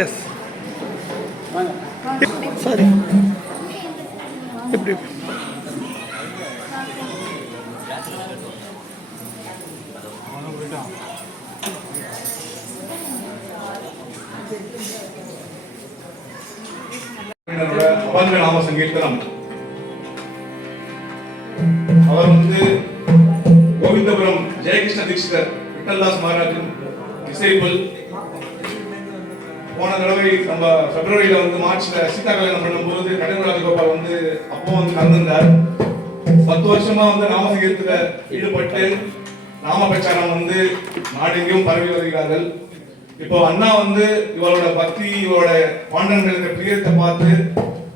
Yes sorry எப்படி அபங்க நாம சங்கீர்த்தனம் அவர் வந்து கோவிந்தபுரம் ஜெயகிருஷ்ண தீட்சிதர் விட்டல்தாஸ் மகாராஜின் டிசைபிள். போன தடவை நம்ம பிப்ரவரியில வந்து மார்ச்ல சீதா கல்யாணம் பண்ணும்போது நடுவர் ராஜகோபால் வந்து அப்போ வந்து கலந்துருந்தார். 10 வருஷமா வந்து நாம சங்கீர்த்தத்துல ஈடுபட்டு நாம பிரச்சாரம் வந்து நாடெங்கும் பரவி வருகிறார்கள். இப்போ அண்ணா வந்து இவரோட பக்தி இவரோட பாண்டங்களுக்கு பிரியத்தை பார்த்து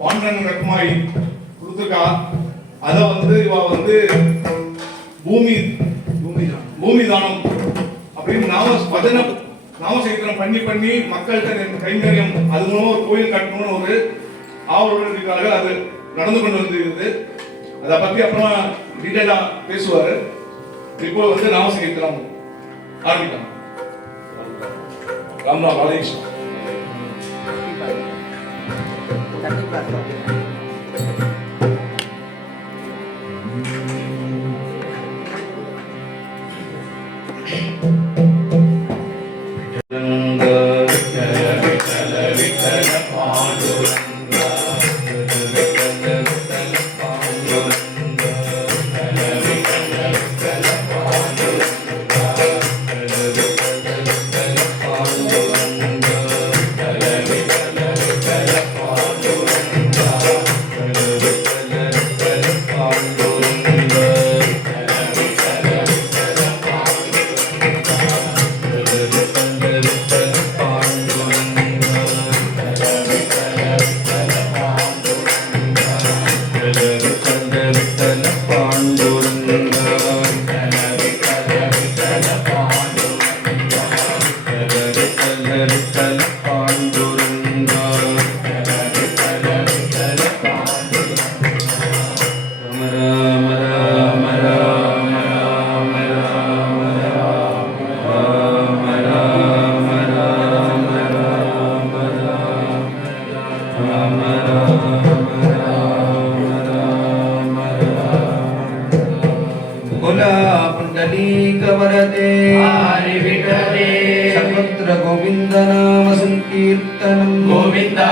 பாண்டன் ரத்மாய் கொடுத்துருக்கா. அதை வந்து இவ வந்து பூமி தானம் அப்படின்னு நாம சங்கீர்த்தனம் பண்ணி மக்கள்கிட்ட கைங்கரியம் அது மூலமா ஒரு கோயில் கட்டணும்னு ஒரு ஆவலுடன் இருக்கார்கள். அது நடந்து கொண்டு வந்து அதை பத்தி அப்புறமா டீடைலா பேசுவாரு. இப்போ வந்து நாம சங்கீர்த்தனம் ஆரம்பிக்கலாம். ராம்நாத் ராதேகிருஷ்ணன் सर्वत्र गोविंद नाम संकीर्तनं गोविंदा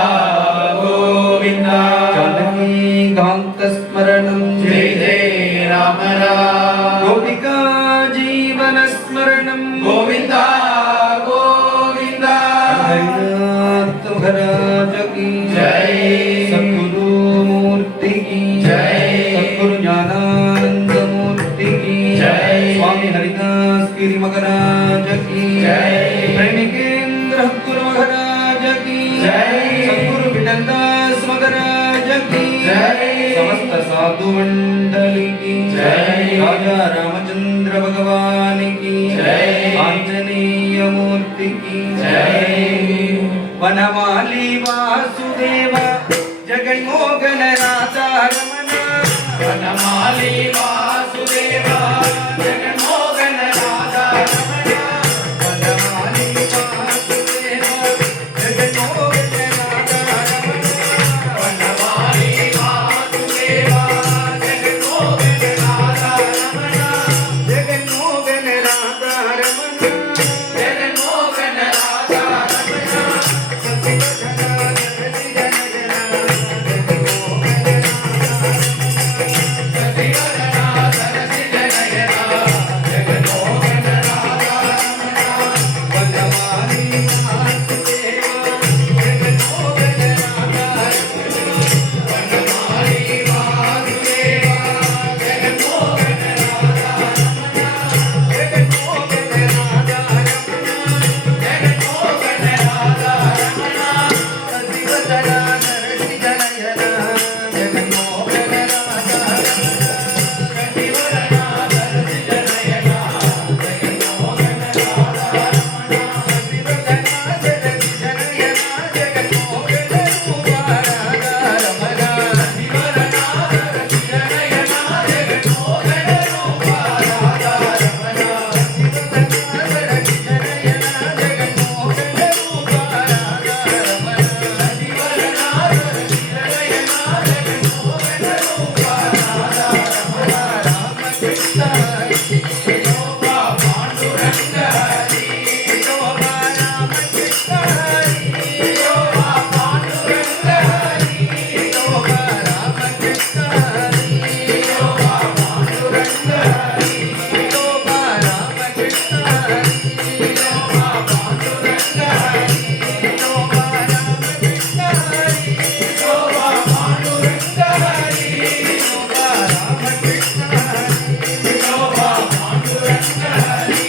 गोविंदा जानकी कांत स्मरणं जय जय राम राम गोपिका जीवन स्मरणं गोविंदा गोविंदा हरिनाथ महाराज की जय सद्गुरु मूर्ति की जय सद्गुरु ज्ञानानंद मूर्ति की जय स्वामी हरिदास गिरि महाराज की जय प्रेमिकेंद्र गुरु महाराज की जय सद्गुरु विठलदास महाराज की जय समस्त साधु मंडली की जय राजा रामचंद्र भगवान की जय आंजनेय मूर्ति की जय वनमाली वासुदेव जगन्मोहन राधा रमण वनमाली वासुदेव जगन्मोहन राधा रमण वनमाली वासुदेव जगन्मोहन राधा रमण वनमाली वासुदेव जगन्मोहन राधा रमण जगन्मोहन राधा रमण जगन्मोहन राधा रमण ससिवधना कृष्ण हरी विठोबा पांडुरंग हरी विठोबा राम कृष्ण हरी विठोबा पांडुरंग हरी विठोबा राम कृष्ण हरी विठोबा पांडुरंग हरी विठोबा राम कृष्ण हरी विठोबा पांडुरंग हरी विठोबा राम कृष्ण हरी विठोबा पांडुरंग हरी विठोबा राम कृष्ण हरी विठोबा पांडुरंग हरी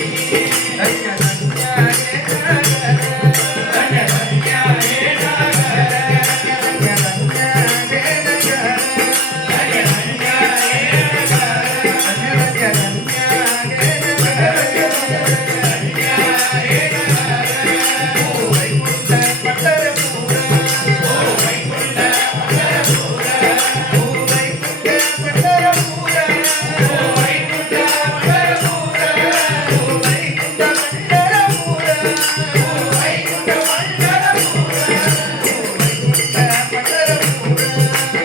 धन्य धन्य हे नगर धन्य धन्य हे नगर धन्य धन्य हे नगर धन्य धन्य हे नगर धन्य धन्य हे नगर धन्य हे नगर वैकुंठ पंढरपूर ओ वैकुंठ पंढरपूर वैकुंठ पंढरपूर ओ वैकुंठ पंढरपूर वैकुंठ पंढरपूर ओ वैकुंठ पंढरपूर पंढरपूर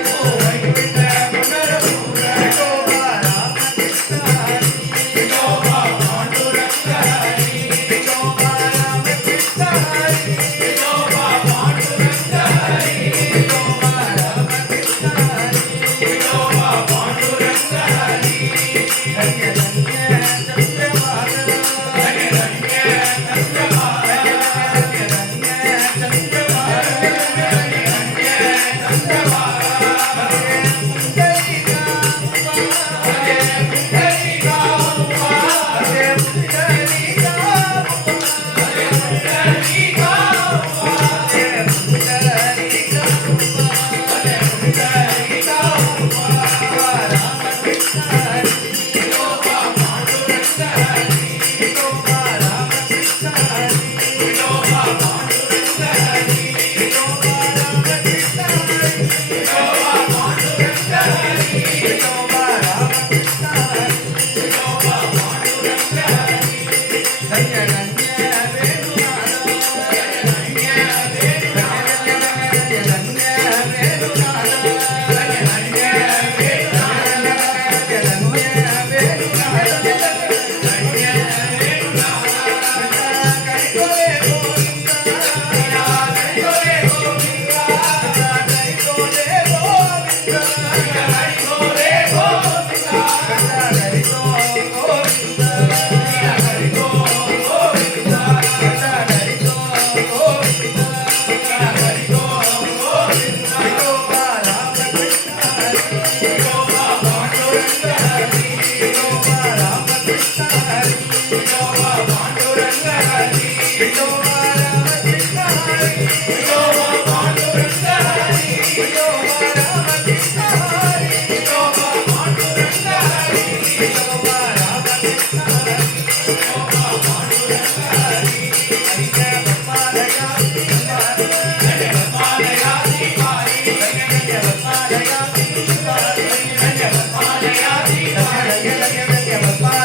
ओ वैकुंठ पंढरपूर विठोबा राम कृष्ण हरी विठोबा पांडुरंग हरी विठोबा राम कृष्ण हरी विठोबा पांडुरंग हरी विठोबा राम कृष्ण हरी विठोबा पांडुरंग हरी धन्य धन्य चंद्रभागा धन्य धन्य चंद्रभागा धन्य धन्य चंद्रभागा धन्य धन्य चंद्रभागा पुंडलिका हरे पुंडलिका उमा हरे पुंडलिका हरे पुंडलिका उमा हरे पुंडलिका हरे पुंडलिका उमा राम कृष्ण हरी विठोबा पांडुरंग हरी विठोबा राम कृष्ण हरी विठोबा पांडुरंग हरी विठोबा राम कृष्ण हरी विठोबा पांडुरंग हरी विठोबा राम कृष्ण हरी विठोबा पांडुरंग हरी धन्य धन्य वेणुनाद धन्य वेणुनाद धन्य धन्य वेणुनाद धन्य धन्य वेणुनाद धन्य धन्य वेणुनाद धन्य वेणुनाद करितोले गोविंद हरितोले गोविंदा करितोले गोविंद हरितोले गोविंदा करितो गोविंद हरितो गोविंदा करितो गोविंद हरितो गोविंदा विठोबा राम कृष्ण हरी विठोबा पांडुरंग हरी विठोबा राम कृष्ण हरी विठोबा पांडुरंग हरी विठोबा राम कृष्ण हरी विठोबा पांडुरंग हरी विठोबा राम कृष्ण हरी विठोबा पांडुरंग हरी विठोबा राम कृष्ण हरी विठोबा पांडुरंग हरी हरिया बप्पालया शिवारी धन्य बप्पालया शिवारी हरिया बप्पालया शिवारी धन्य बप्पालया शिवारी हरिया बप्पालया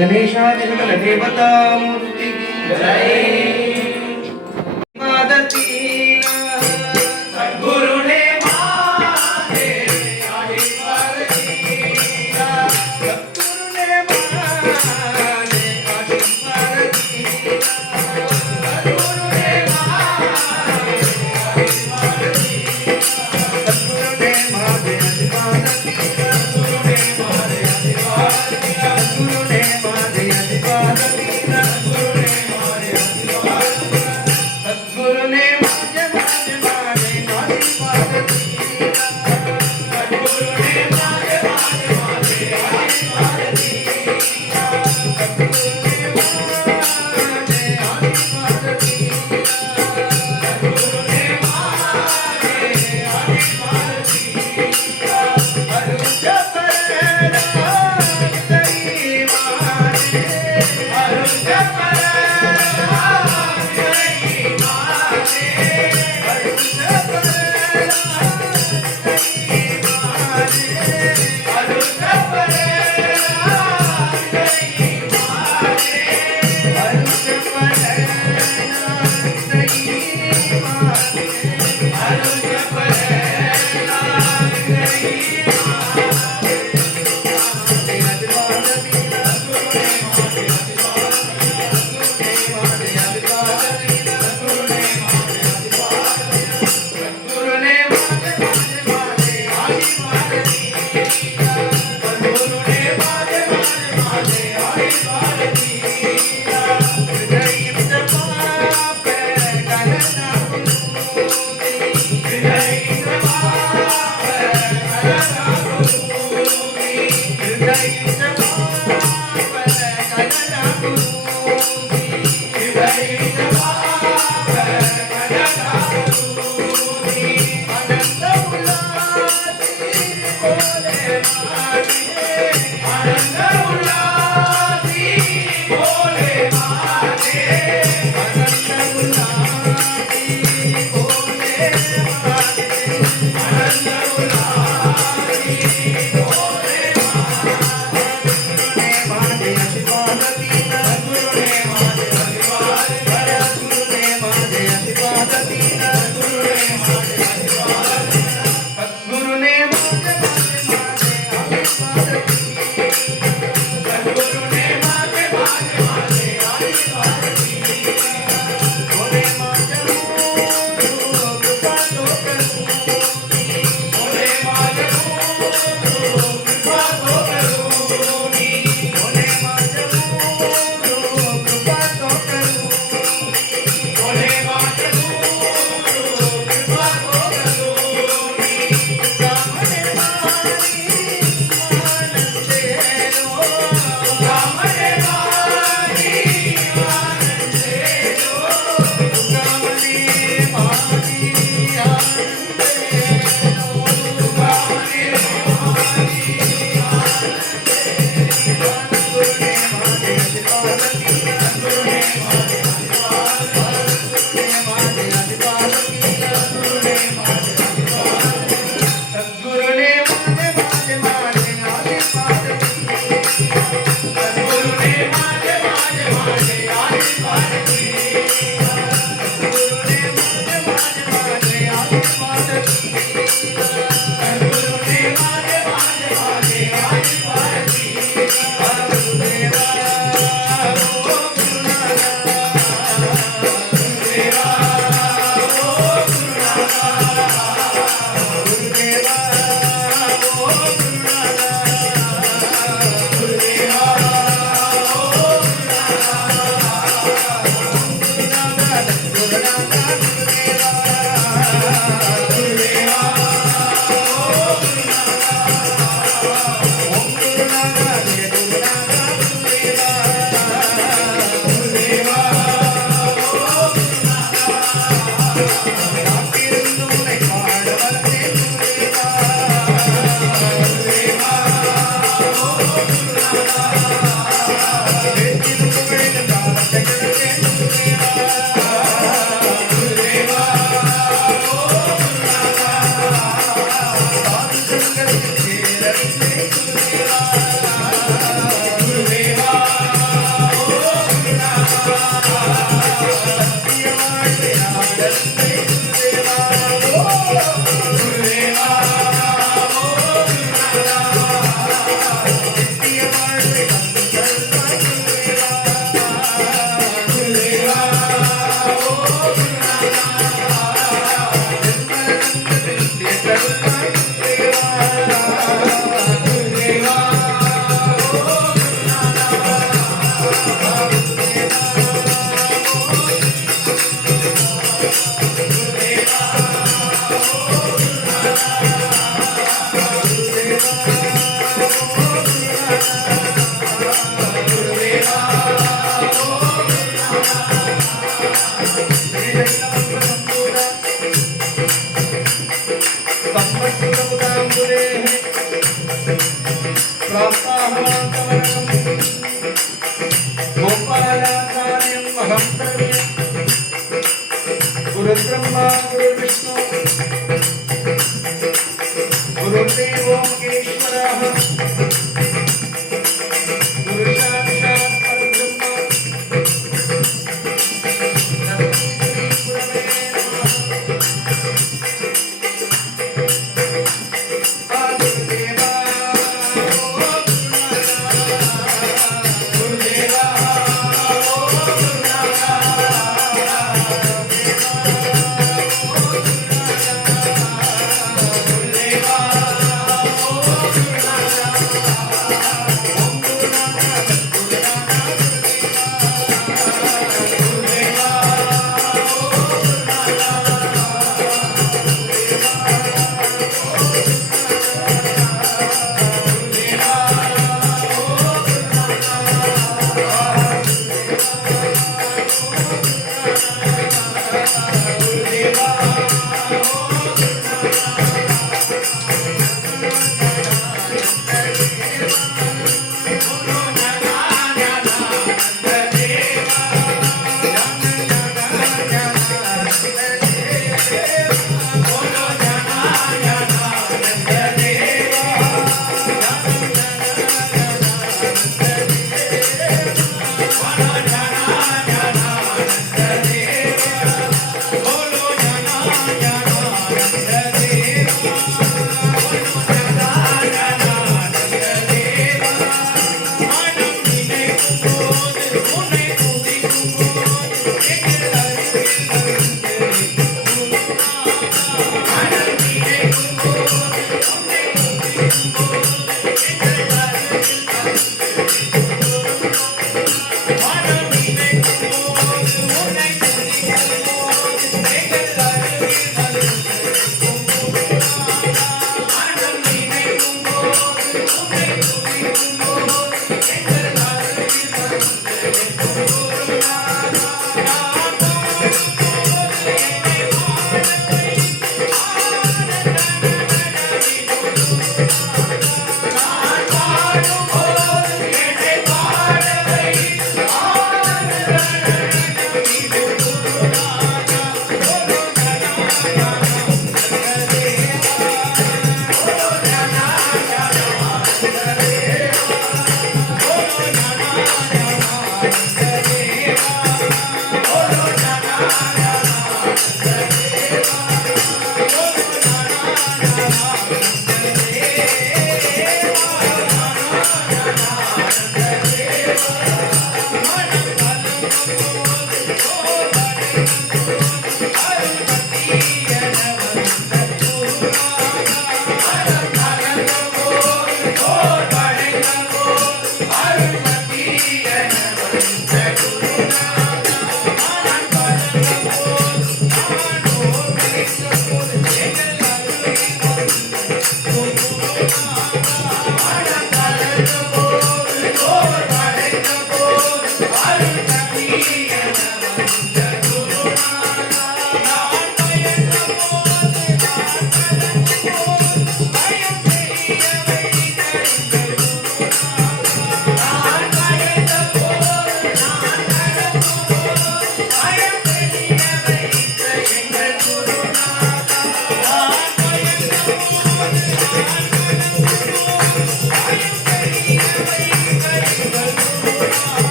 गणेशाय सकल देवता मूर्ति सद्गुरु ने माने आशीर्वाद दिया सद्गुरु ने माने आशीर्वाद दिया सद्गुरु ने माने आशीर्वाद दिया सद्गुरु ने माने आशीर्वाद दिया सद्गुरु ने माने आशीर्वाद दिया सद्गुरु ने माने आशीर्वाद दिया सद्गुरु ने माने आशीर्वाद दिया सद्गुरु ने माने आशीर्वाद सद्गुरु ने प्राप्ताहमान्तवरम् गोपालाचार्यं महं प्रवीण गुरुब्रह्मा गुरुविष्णु गुरुदेवो महेश्वरः गुरुसाक्षात् परब्रह्म तस्मै श्री गुरवे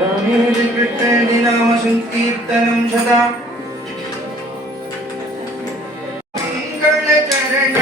रामेण नाम संकीर्तनं सदा मंगलचरण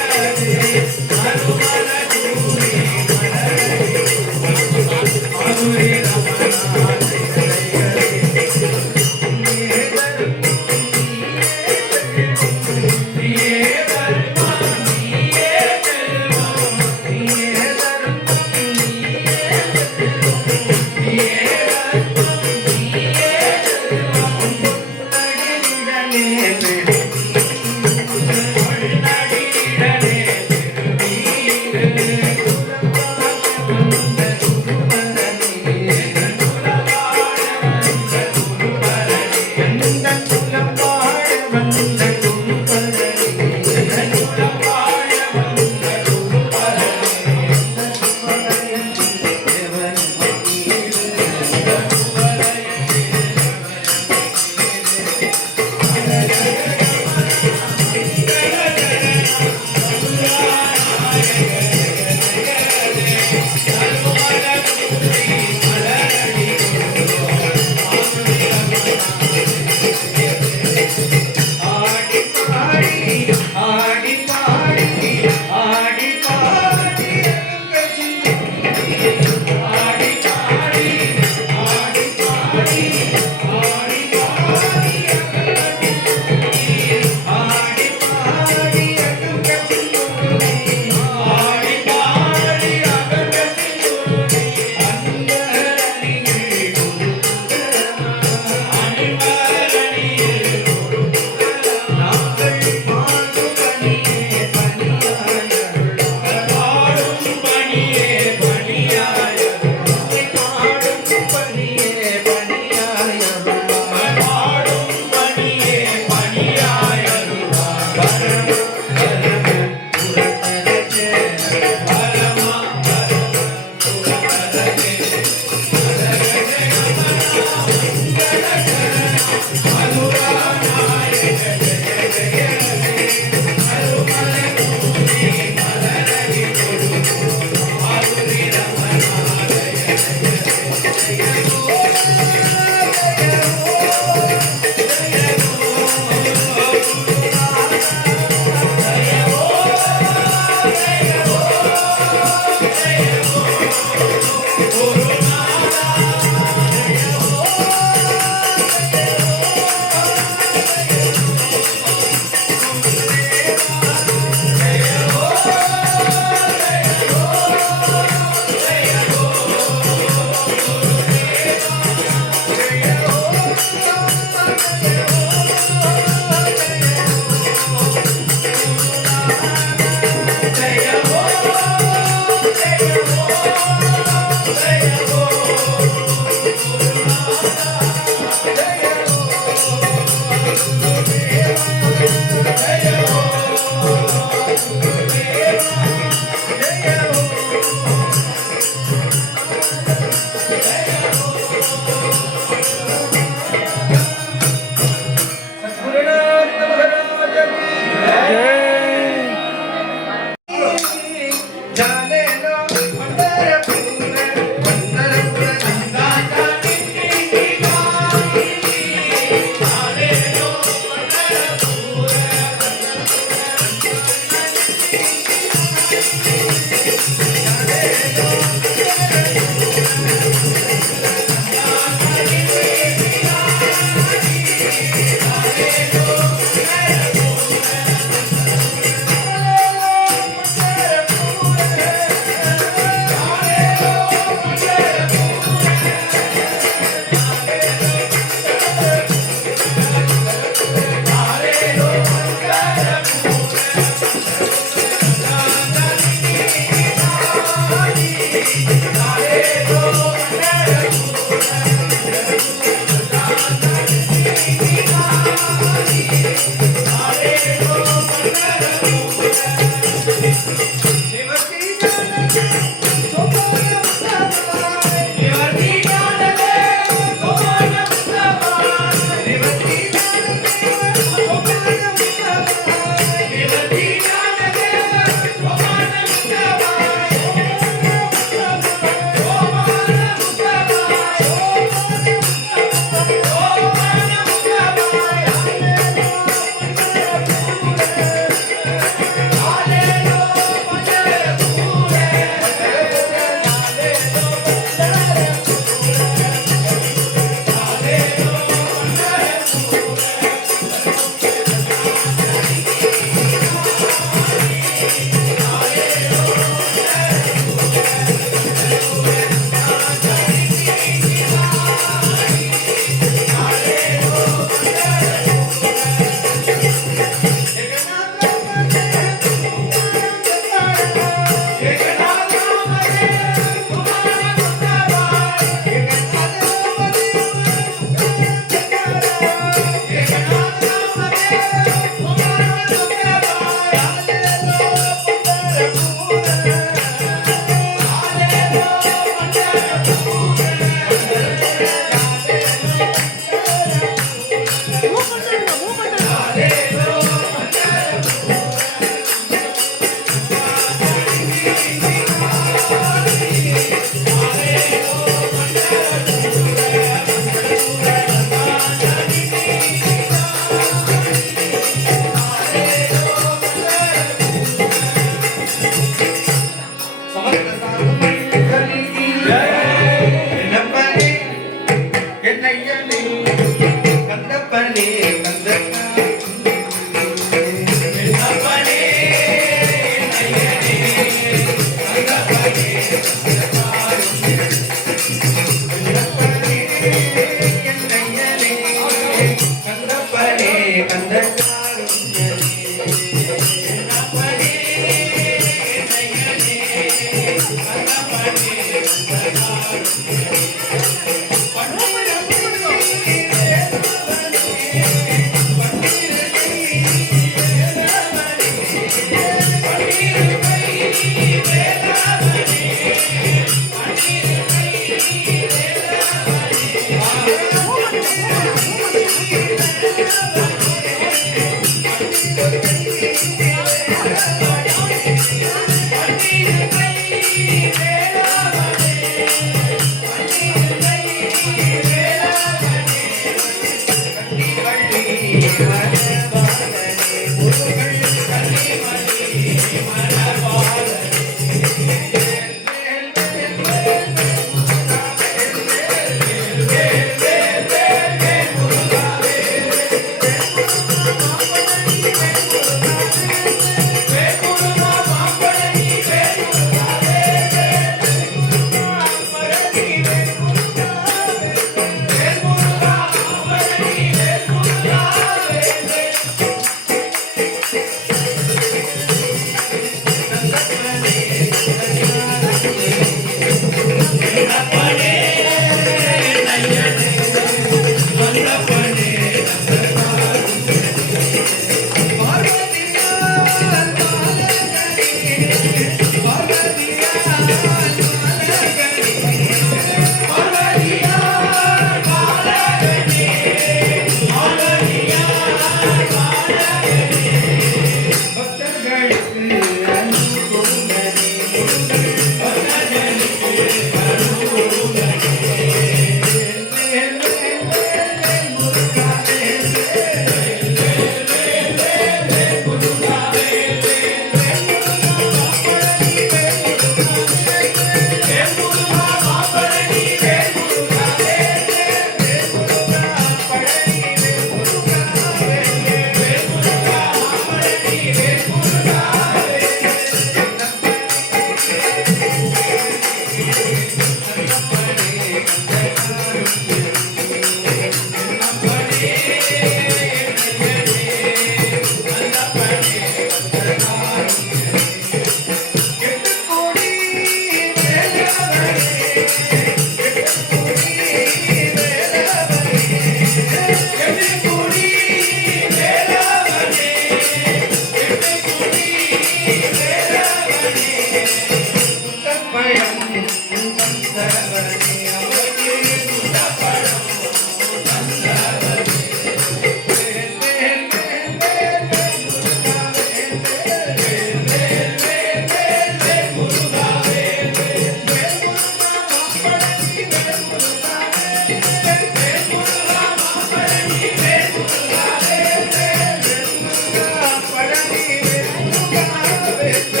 Thank you.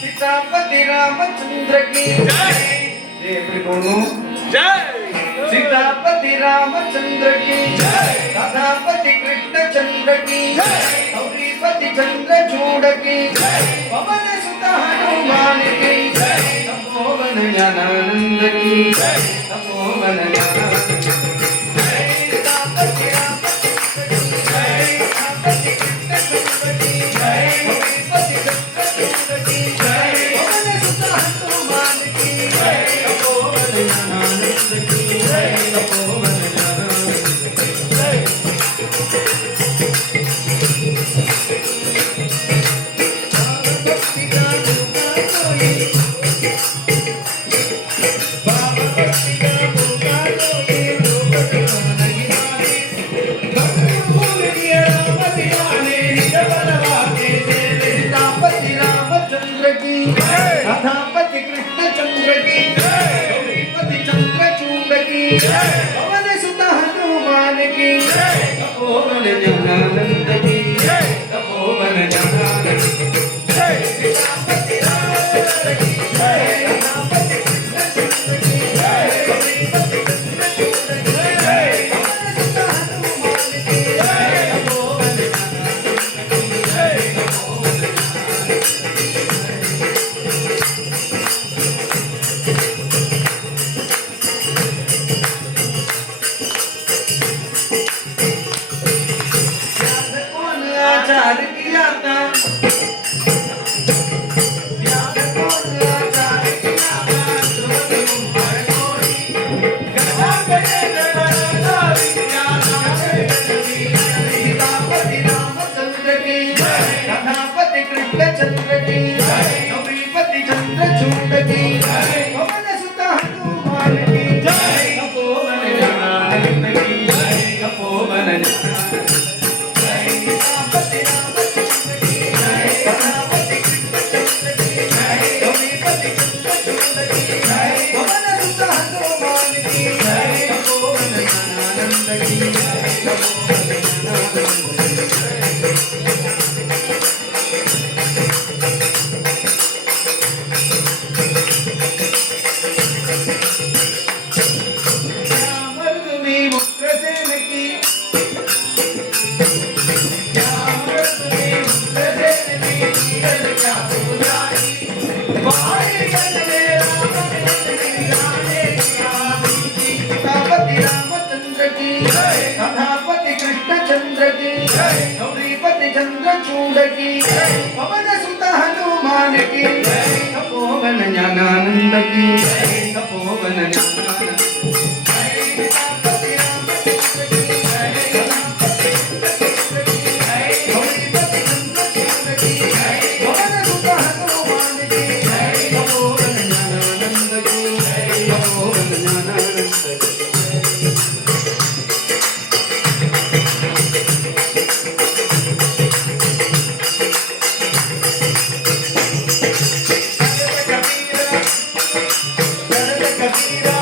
सीतापति रामचंद्र की ये எப்படி போகணும் सीतापति रामचंद्र की राधापति कृष्णचंद्र की गौरीपति चंद्रचूड़ की पवन सुत हनुमान की तपोवन ज्ञानानंद की तपोवन ज्ञानानंद की। सीतापति रामचंद्र की राधापति कृष्णचंद्र की गौरीपति चंद्रचूड़ की पवन सुत हनुमान की तपोवन ज्ञानानंद की तपोवन ज्ञानानंद की। भक्ति का भूखा कोई बाबा भक्ति का भूखा कोई लोक नहीं माने भूल दिया राम दीवाने निज बलवाते से सीतापति रामचंद्र की राधापति कृष्णचंद्र की गौरीपति चंद्रचूड़ की पवन सुत हनुमान की तपोवन ज्ञानानंद की तपोवन ज्ञानानंद की। सीतापति रामचंद्र की राधापति कृष्णचंद्र की गौरीपति चंद्रचूड़ की पवन सुत हनुमान की तपोवन ज्ञानानंद की तपोवन ज्ञानानंद की। व्यास कौन आचार किया था व्यास कौन आचार किया था ध्रुव कुमार कोई गदा गए गदाधारी सीतापति रामचंद्र की राधापति कृष्णचंद्र की गौरीपति चंद्रचूड़ की पवन सुत हनुमान की तपोवन ज्ञानानंद की तपोवन ज्ञानानंद की। सीतापति रामचंद्र की राधापति कृष्णचंद्र की गौरीपति चंद्रचूड़ की पवन सुत हनुमान की तपोवन ज्ञानानंद की तपोवन ज्ञानानंद की। श्यामल में मुक्तसेन की श्यामल में मुक्तसेन की नीरज क्या पुजारी बाई गल में राम ने गाने गाने की। सीतापति रामचंद्र की राधापति कृष्णचंद्र की गौरीपति चंद्रचूड़ की पवन सुत हनुमान की तपोवन ज्ञानानंद की तपोवन ज्ञानानंद की। सीतापति रामचंद्र की राधापति कृष्णचंद्र की गौरीपति चंद्रचूड़ की पवन सुत हनुमान की तपोवन ज्ञानानंद की तपोवन ज्ञानानंद की। कबीरा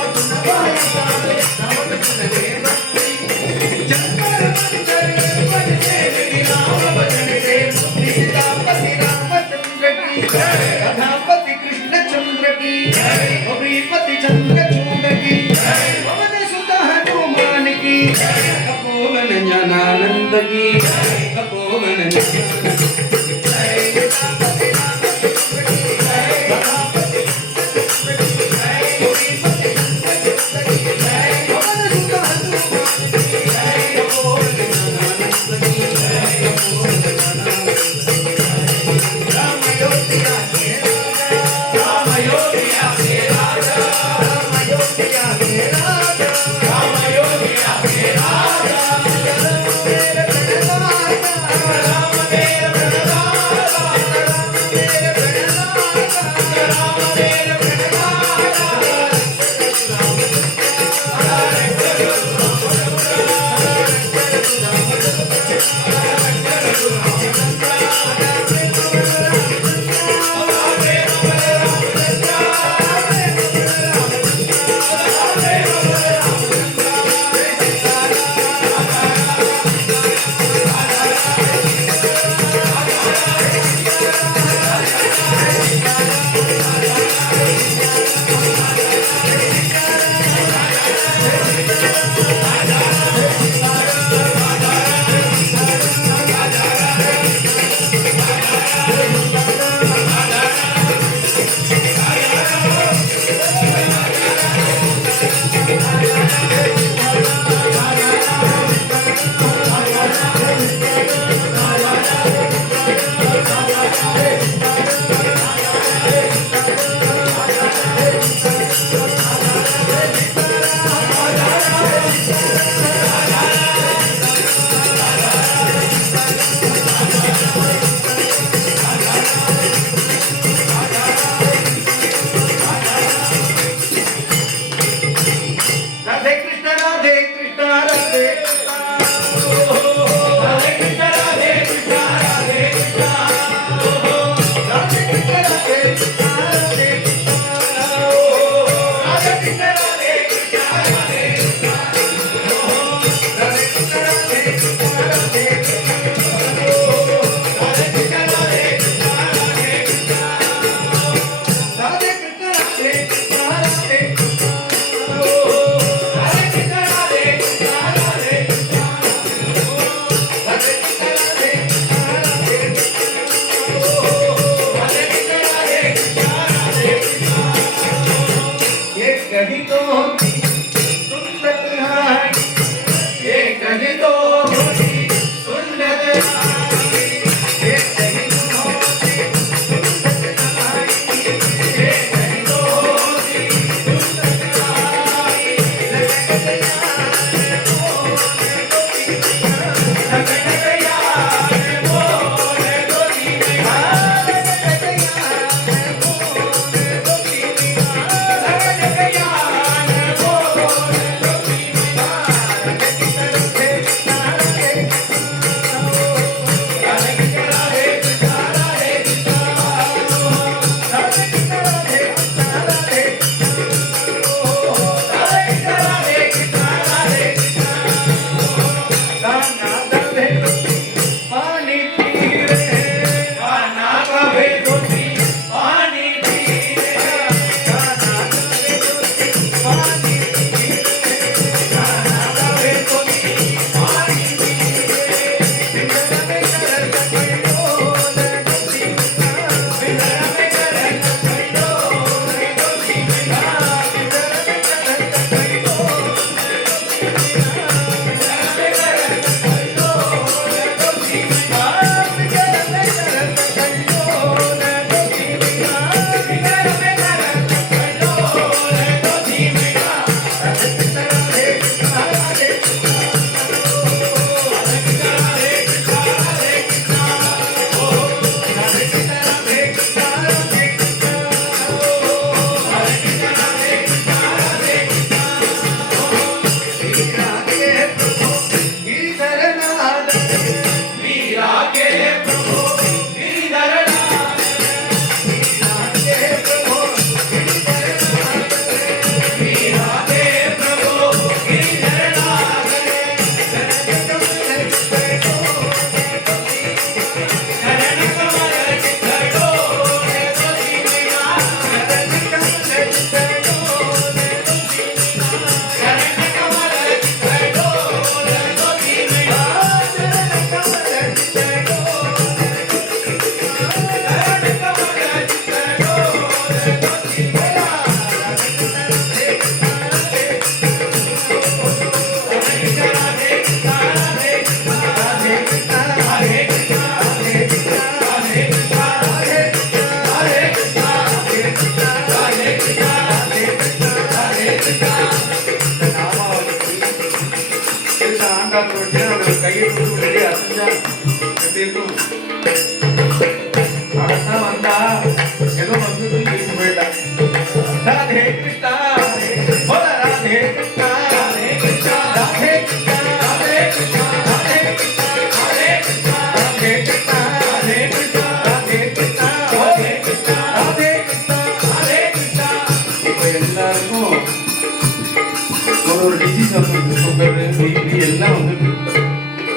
எல்லாம் வந்துட்டு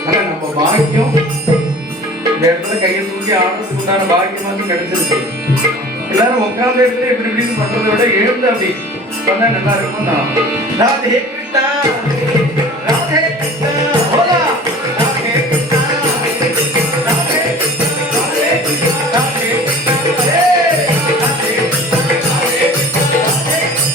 ஆனா நம்ம பாக்கியம் இந்த இடத்துல கையை தூக்கி ஆடுறதுக்கு உண்டான பாக்கியமாச்சும் கிடைச்சிருக்கு. எல்லாரும் உட்கார்ந்த இடத்துல இப்படி இப்படின்னு பண்றதை விட எழுந்து அப்படி பண்ணா நல்லா இருக்கும் தான். ராதே கிருஷ்ணா ராதே கிருஷ்ணா ஹோலா ராதே கிருஷ்ணா ராதே கிருஷ்ணா ராதே கிருஷ்ணா ராதே கிருஷ்ணா ராதே கிருஷ்ணா ராதே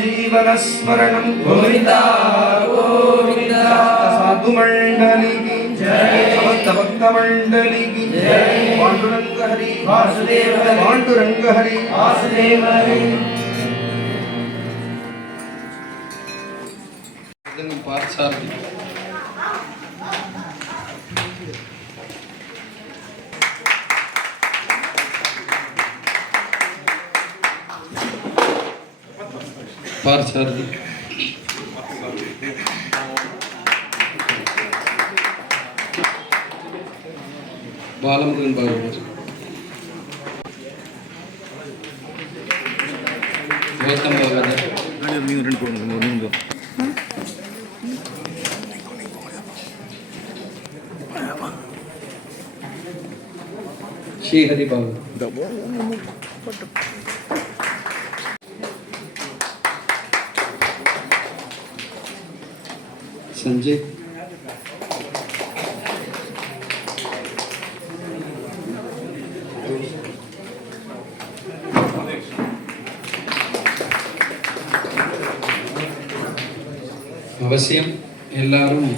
जीवनस्मरणं गोविंदा गोविंदा साधु मंडली की जय समस्त भक्त मंडली की जय पांडुरंग हरि वासुदेव हरि पांडुरंग हरि वासुदेव हरि पार्थसारथी பார்த்தசாரதி பாலமுருகன் பாகவதர் கௌதம் பாகவதர் ஸ்ரீஹரி பாகவதர் संजय அவசியம் எல்லாரும்